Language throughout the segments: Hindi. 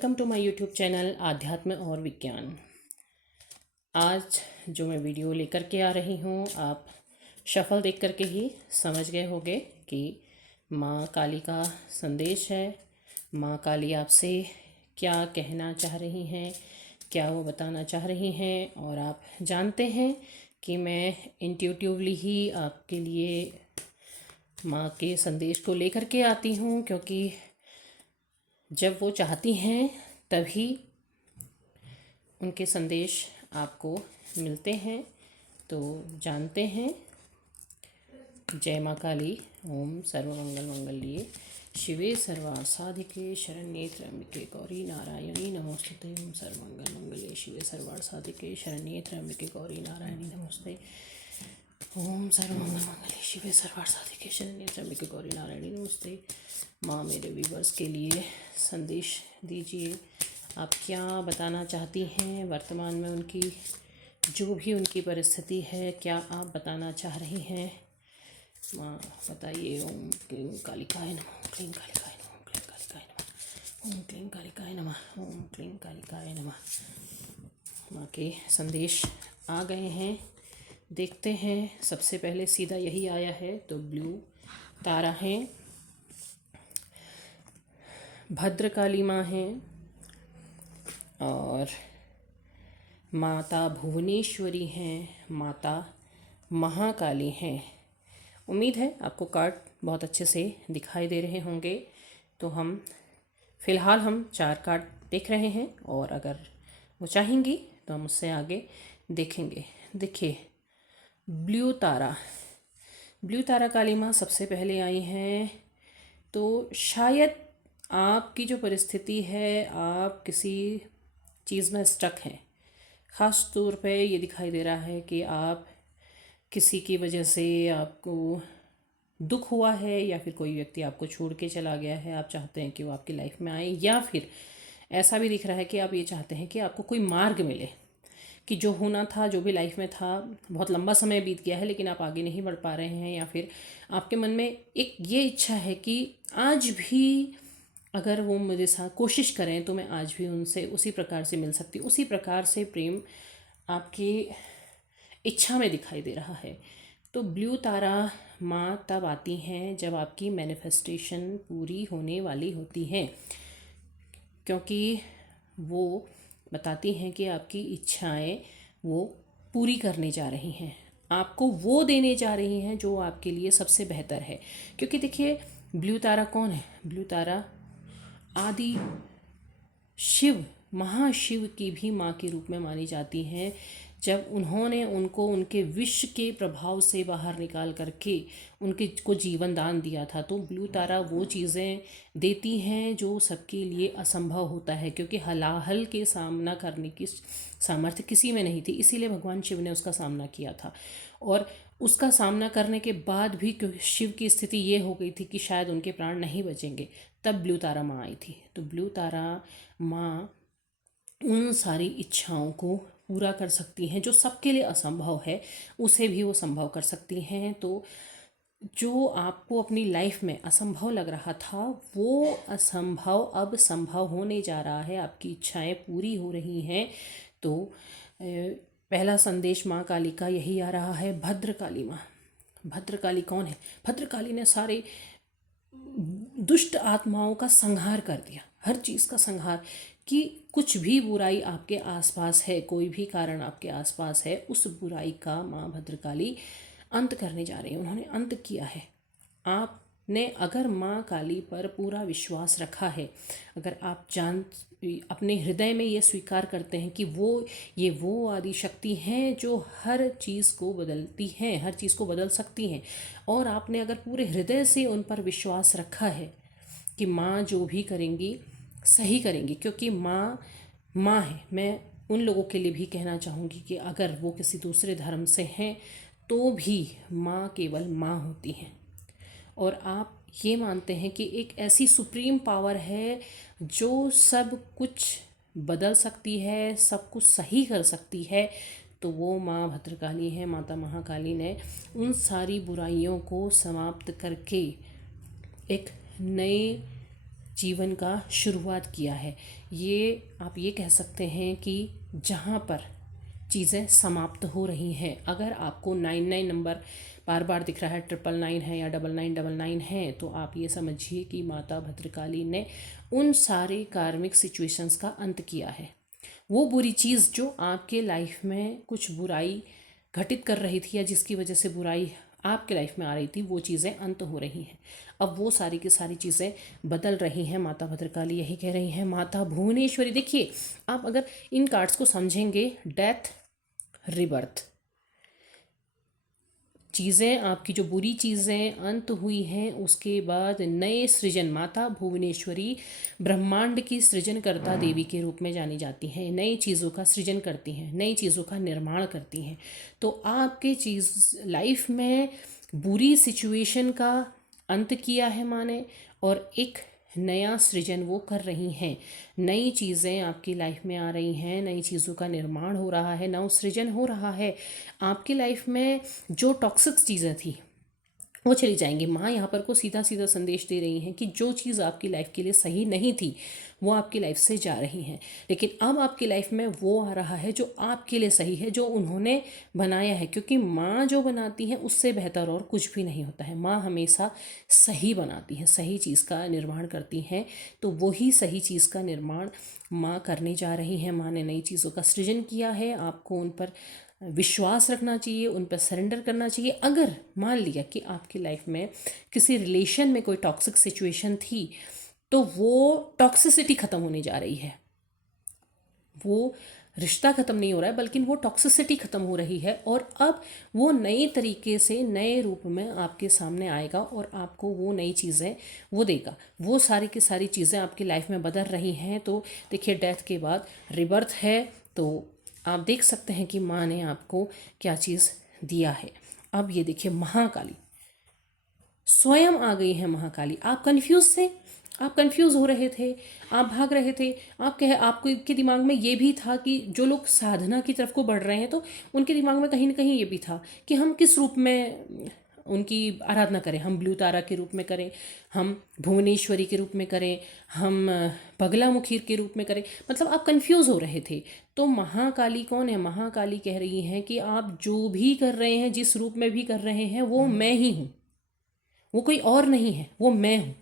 Welcome to my YouTube channel आध्यात्म और विज्ञान। आज जो मैं वीडियो लेकर के आ रही हूँ, आप शफल देख करके ही समझ गए होंगे कि माँ काली का संदेश है। माँ काली आपसे क्या कहना चाह रही हैं, क्या वो बताना चाह रही हैं। और आप जानते हैं कि मैं इंट्यूटिवली ही आपके लिए माँ के संदेश को लेकर के आती हूँ, क्योंकि जब वो चाहती हैं तभी उनके संदेश आपको मिलते हैं। तो जानते हैं। जय माँ काली। ओम सर्वमंगल मंगल्ये शिवे सर्वार्थसाधिके शरण्ये त्र्यंबके गौरी नारायणी नमोस्तुते। ओम सर्वमंगल मंगल्ये शिवे सर्वार्थसाधिके शरण्ये त्र्यंबके गौरी नारायणी नमोस्तुते। ओम सर्वमंगल मंगल्ये शिवे सर्वार्थसाधिके शरण्ये त्र्यंबके गौरी नारायणी नमोस्तुते। माँ मेरे व्यूवर्स के लिए संदेश दीजिए। आप क्या बताना चाहती हैं वर्तमान में, उनकी जो भी उनकी परिस्थिति है, क्या आप बताना चाह रही हैं? माँ बताइए। ओम क्लीं कालिकाय नमः। ओम क्लीं कालिकाय नमः। ओम क्लीं कालिकाय नमः। ओम क्लीं कालिकाय नमः। ओम क्लीं कालिकाय नमः। माँ के संदेश आ गए हैं, देखते हैं। सबसे पहले सीधा यही आया है, तो ब्लू तारा है, भद्रकाली माँ हैं और माता भुवनेश्वरी हैं, माता महाकाली हैं। उम्मीद है आपको कार्ड बहुत अच्छे से दिखाई दे रहे होंगे। तो हम फ़िलहाल 4 कार्ड देख रहे हैं, और अगर वो चाहेंगी तो हम उससे आगे देखेंगे। देखिए, ब्लू तारा काली माँ सबसे पहले आई हैं। तो शायद आपकी जो परिस्थिति है, आप किसी चीज़ में स्टक हैं। ख़ास तौर पे ये दिखाई दे रहा है कि आप किसी की वजह से आपको दुख हुआ है, या फिर कोई व्यक्ति आपको छोड़ के चला गया है। आप चाहते हैं कि वो आपकी लाइफ में आए, या फिर ऐसा भी दिख रहा है कि आप ये चाहते हैं कि आपको कोई मार्ग मिले, कि जो होना था, जो भी लाइफ में था, बहुत लंबा समय बीत गया है लेकिन आप आगे नहीं बढ़ पा रहे हैं। या फिर आपके मन में एक ये इच्छा है कि आज भी अगर वो मेरे साथ कोशिश करें तो मैं आज भी उनसे उसी प्रकार से मिल सकती, उसी प्रकार से प्रेम आपकी इच्छा में दिखाई दे रहा है। तो ब्लू तारा माँ तब आती हैं जब आपकी मैनिफेस्टेशन पूरी होने वाली होती हैं, क्योंकि वो बताती हैं कि आपकी इच्छाएं वो पूरी करने जा रही हैं, आपको वो देने जा रही हैं जो आपके लिए सबसे बेहतर है। क्योंकि देखिए, ब्लू तारा कौन है? ब्लू तारा आदि शिव, महाशिव की भी माँ के रूप में मानी जाती हैं। जब उन्होंने उनको उनके विष के प्रभाव से बाहर निकाल करके उनके को जीवन दान दिया था, तो ब्लू तारा वो चीज़ें देती हैं जो सबके लिए असंभव होता है, क्योंकि हलाहल के सामना करने की सामर्थ्य किसी में नहीं थी। इसीलिए भगवान शिव ने उसका सामना किया था, और उसका सामना करने के बाद भी शिव की स्थिति ये हो गई थी कि शायद उनके प्राण नहीं बचेंगे, तब ब्लू तारा माँ आई थी। तो ब्लू तारा माँ उन सारी इच्छाओं को पूरा कर सकती हैं जो सबके लिए असंभव है, उसे भी वो संभव कर सकती हैं। तो जो आपको अपनी लाइफ में असंभव लग रहा था, वो असंभव अब संभव होने जा रहा है, आपकी इच्छाएं पूरी हो रही हैं। तो पहला संदेश माँ काली का यही आ रहा है। भद्रकाली माँ, भद्रकाली कौन है? भद्रकाली ने सारे दुष्ट आत्माओं का संहार कर दिया, हर चीज़ का संहार, कि कुछ भी बुराई आपके आसपास है, कोई भी कारण आपके आसपास है, उस बुराई का माँ भद्रकाली अंत करने जा रही है। उन्होंने अंत किया है। आपने अगर माँ काली पर पूरा विश्वास रखा है, अगर आप अपने हृदय में ये स्वीकार करते हैं कि वो आदि शक्ति हैं जो हर चीज़ को बदलती हैं, हर चीज़ को बदल सकती हैं, और आपने अगर पूरे हृदय से उन पर विश्वास रखा है कि माँ जो भी करेंगी सही करेंगी, क्योंकि माँ माँ है। मैं उन लोगों के लिए भी कहना चाहूँगी कि अगर वो किसी दूसरे धर्म से हैं तो भी माँ केवल माँ होती हैं, और आप ये मानते हैं कि एक ऐसी सुप्रीम पावर है जो सब कुछ बदल सकती है, सब कुछ सही कर सकती है, तो वो माँ भद्रकाली है। माता महाकाली ने उन सारी बुराइयों को समाप्त करके एक नए जीवन का शुरुआत किया है। ये आप ये कह सकते हैं कि जहाँ पर चीज़ें समाप्त हो रही हैं, अगर आपको 99 नंबर बार बार दिख रहा है, 999 है या 9999 है, तो आप ये समझिए कि माता भद्रकाली ने उन सारे कार्मिक सिचुएशंस का अंत किया है। वो बुरी चीज़ जो आपके लाइफ में कुछ बुराई घटित कर रही थी या जिसकी वजह से बुराई आपके लाइफ में आ रही थी, वो चीज़ें अंत हो रही हैं। अब वो सारी की सारी चीज़ें बदल रही हैं। माता भद्रकाली यही कह रही हैं। माता भुवनेश्वरी, देखिए आप अगर इन कार्ड्स को समझेंगे, डेथ, रिबर्थ, चीज़ें आपकी जो बुरी चीज़ें अंत हुई हैं, उसके बाद नए सृजन, माता भुवनेश्वरी ब्रह्मांड की सृजनकर्ता देवी के रूप में जानी जाती हैं। नई चीज़ों का सृजन करती हैं, नई चीज़ों का निर्माण करती हैं। तो आपके चीज़ लाइफ में बुरी सिचुएशन का अंत किया है माँ ने, और एक नया सृजन वो कर रही हैं। नई चीज़ें आपकी लाइफ में आ रही हैं, नई चीज़ों का निर्माण हो रहा है, नव सृजन हो रहा है। आपकी लाइफ में जो टॉक्सिक चीज़ें थी वो चली जाएंगी। माँ यहाँ पर को सीधा सीधा संदेश दे रही हैं कि जो चीज़ आपकी लाइफ के लिए सही नहीं थी वो आपकी लाइफ से जा रही हैं, लेकिन अब आपकी लाइफ में वो आ रहा है जो आपके लिए सही है, जो उन्होंने बनाया है। क्योंकि माँ जो बनाती है उससे बेहतर और कुछ भी नहीं होता है। माँ हमेशा सही बनाती है, सही चीज़ का निर्माण करती हैं। तो वही सही चीज़ का निर्माण माँ करने जा रही हैं। माँ ने नई चीज़ों का सृजन किया है। आपको उन पर विश्वास रखना चाहिए, उन पर सरेंडर करना चाहिए। अगर मान लिया कि आपकी लाइफ में किसी रिलेशन में कोई टॉक्सिक सिचुएशन थी, तो वो टॉक्सिसिटी ख़त्म होने जा रही है। वो रिश्ता ख़त्म नहीं हो रहा है, बल्कि वो टॉक्सिसिटी ख़त्म हो रही है, और अब वो नए तरीके से नए रूप में आपके सामने आएगा और आपको वो नई चीज़ें वो देगा। वो सारी की सारी चीज़ें आपकी लाइफ में बदल रही हैं। तो देखिए, डेथ के बाद रिबर्थ है। तो आप देख सकते हैं कि माँ ने आपको क्या चीज़ दिया है। अब ये देखिए, महाकाली स्वयं आ गई है। महाकाली, आप कंफ्यूज थे, आप कंफ्यूज हो रहे थे, आप भाग रहे थे। आपको के दिमाग में ये भी था कि जो लोग साधना की तरफ को बढ़ रहे हैं, तो उनके दिमाग में कहीं ना कहीं ये भी था कि हम किस रूप में उनकी आराधना करें। हम ब्लू तारा के रूप में करें, हम भुवनेश्वरी के रूप में करें, हम बगलामुखी के रूप में करें। मतलब आप कंफ्यूज हो रहे थे। तो महाकाली कौन है? महाकाली कह रही हैं कि आप जो भी कर रहे हैं, जिस रूप में भी कर रहे हैं, वो मैं ही हूँ, वो कोई और नहीं है, वो मैं हूँ।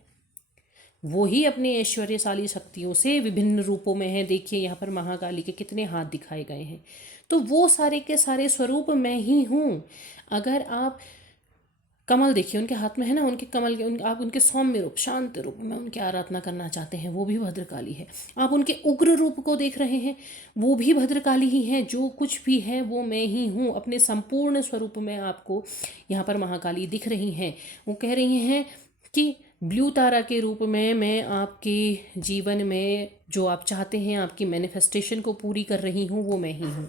वो ही अपनी ऐश्वर्यशाली शक्तियों से विभिन्न रूपों में है। देखिए यहाँ पर महाकाली के कितने हाथ दिखाए गए हैं। तो वो सारे के सारे स्वरूप मैं ही हूँ। अगर आप कमल देखिए, उनके हाथ में है ना, उनके कमल के आप उनके सौम्य रूप, शांत रूप में उनकी आराधना करना चाहते हैं, वो भी भद्रकाली है। आप उनके उग्र रूप को देख रहे हैं, वो भी भद्रकाली ही है। जो कुछ भी है वो मैं ही हूँ। अपने संपूर्ण स्वरूप में आपको यहाँ पर महाकाली दिख रही हैं। वो कह रही हैं कि ब्लू तारा के रूप में मैं आपके जीवन में जो आप चाहते हैं, आपकी मैनिफेस्टेशन को पूरी कर रही हूँ, वो मैं ही हूँ।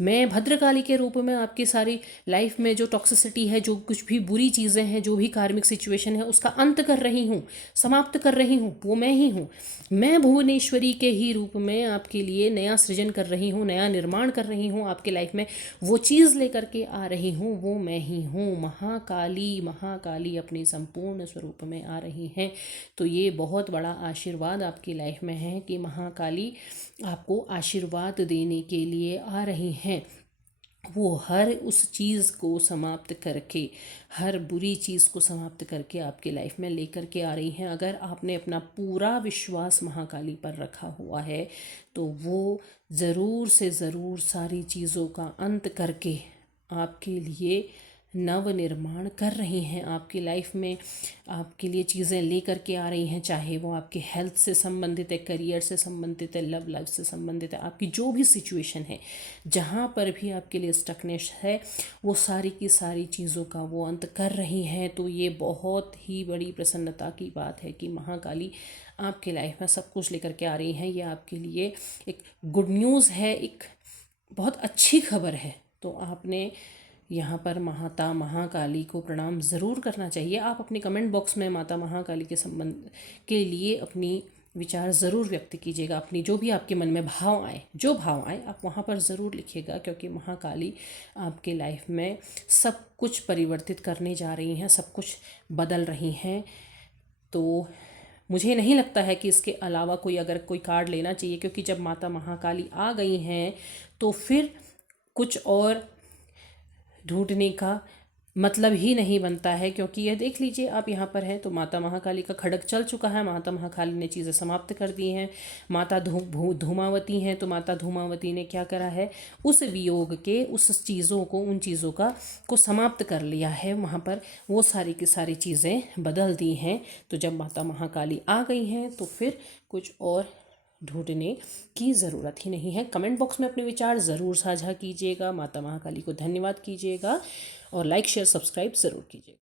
मैं भद्रकाली के रूप में आपकी सारी लाइफ में जो टॉक्सिसिटी है, जो कुछ भी बुरी चीज़ें हैं, जो भी कार्मिक सिचुएशन है, उसका अंत कर रही हूँ, समाप्त कर रही हूँ, वो मैं ही हूँ। मैं भुवनेश्वरी के ही रूप में आपके लिए नया सृजन कर रही हूँ, नया निर्माण कर रही हूँ। आपके लाइफ में वो चीज़ लेकर के आ रही हूँ, वो मैं ही हूँ। महाकाली, महाकाली अपने संपूर्ण स्वरूप में आ रही हैं। तो ये बहुत बड़ा आशीर्वाद आपकी लाइफ में है कि महाकाली आपको आशीर्वाद देने के लिए आ रही हैं। वो हर उस चीज़ को समाप्त करके, हर बुरी चीज़ को समाप्त करके आपके लाइफ में लेकर के आ रही हैं। अगर आपने अपना पूरा विश्वास महाकाली पर रखा हुआ है, तो वो ज़रूर से ज़रूर सारी चीज़ों का अंत करके आपके लिए नव निर्माण कर रही हैं। आपकी लाइफ में आपके लिए चीज़ें लेकर के आ रही हैं, चाहे वो आपके हेल्थ से संबंधित है, करियर से संबंधित है, लव लाइफ से संबंधित है। आपकी जो भी सिचुएशन है, जहाँ पर भी आपके लिए स्टकनेस है, वो सारी की सारी चीज़ों का वो अंत कर रही हैं। तो ये बहुत ही बड़ी प्रसन्नता की बात है कि महाकाली आपके लाइफ में सब कुछ लेकर के आ रही हैं। ये आपके लिए एक गुड न्यूज़ है, एक बहुत अच्छी खबर है। तो आपने यहाँ पर माता महाकाली को प्रणाम ज़रूर करना चाहिए। आप अपने कमेंट बॉक्स में माता महाकाली के संबंध के लिए अपनी विचार ज़रूर व्यक्त कीजिएगा। अपनी जो भी आपके मन में भाव आए, जो भाव आए, आप वहाँ पर ज़रूर लिखिएगा, क्योंकि महाकाली आपके लाइफ में सब कुछ परिवर्तित करने जा रही हैं, सब कुछ बदल रही हैं। तो मुझे नहीं लगता है कि इसके अलावा कोई अगर कोई कार्ड लेना चाहिए, क्योंकि जब माता महाकाली आ गई हैं तो फिर कुछ और ढूंढने का मतलब ही नहीं बनता है। क्योंकि यह देख लीजिए आप यहाँ पर हैं तो माता महाकाली का खड्ग चल चुका है, माता महाकाली ने चीज़ें समाप्त कर दी हैं। माता धूमावती हैं तो माता धूमावती ने क्या करा है, उस वियोग के उस चीज़ों को उन चीज़ों को समाप्त कर लिया है, वहाँ पर वो सारी की सारी चीज़ें बदल दी हैं। तो जब माता महाकाली आ गई हैं तो फिर कुछ और ढूंढने की ज़रूरत ही नहीं है। कमेंट बॉक्स में अपने विचार ज़रूर साझा कीजिएगा, माता महाकाली को धन्यवाद कीजिएगा और लाइक शेयर सब्सक्राइब ज़रूर कीजिएगा।